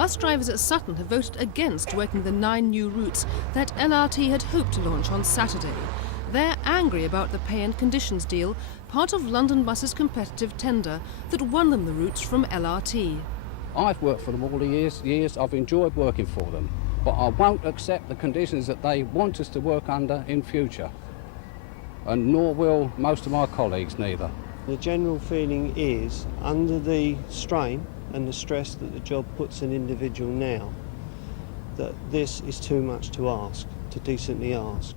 bus drivers at Sutton have voted against working the 9 new routes that LRT had hoped to launch on Saturday. They're angry about the pay and conditions deal, part of London Bus's competitive tender that won them the routes from LRT. I've worked for them all the years. I've enjoyed working for them, but I won't accept the conditions that they want us to work under in future, and nor will most of my colleagues neither. The general feeling is, under the strain and the stress that the job puts an individual now, that this is too much to ask, to decently ask.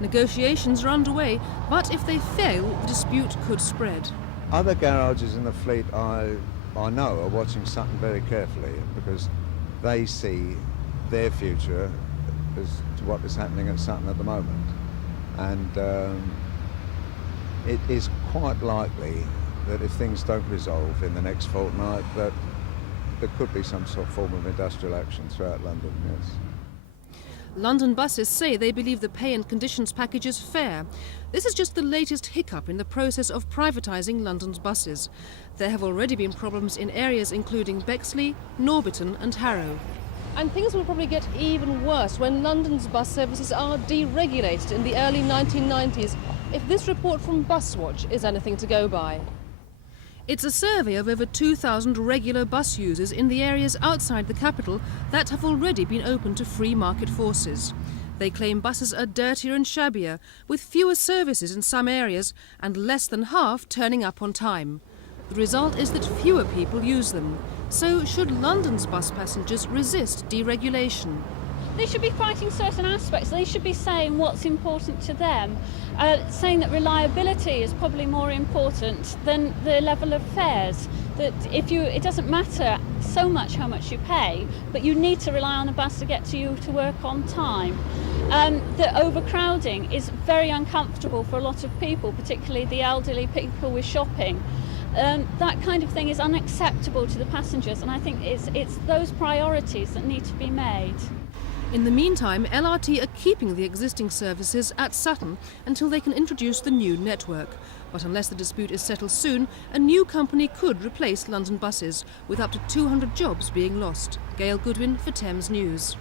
Negotiations are underway, but if they fail, the dispute could spread. Other garages in the fleet I know are watching Sutton very carefully because they see their future as to what is happening at Sutton at the moment. And it is quite likely that if things don't resolve in the next fortnight, that there could be some sort of form of industrial action throughout London, yes. London buses say they believe the pay and conditions package is fair. This is just the latest hiccup in the process of privatising London's buses. There have already been problems in areas including Bexley, Norbiton and Harrow. And things will probably get even worse when London's bus services are deregulated in the early 1990s, if this report from Buswatch is anything to go by. It's a survey of over 2,000 regular bus users in the areas outside the capital that have already been open to free market forces. They claim buses are dirtier and shabbier, with fewer services in some areas and less than half turning up on time. The result is that fewer people use them. So should London's bus passengers resist deregulation? They should be fighting certain aspects. They should be saying what's important to them, saying that reliability is probably more important than the level of fares. That it doesn't matter so much how much you pay, but you need to rely on a bus to get you to work on time. The overcrowding is very uncomfortable for a lot of people, particularly the elderly, people with shopping. That kind of thing is unacceptable to the passengers, and I think it's those priorities that need to be made. In the meantime, LRT are keeping the existing services at Sutton until they can introduce the new network. But unless the dispute is settled soon, a new company could replace London buses, with up to 200 jobs being lost. Gail Goodwin for Thames News.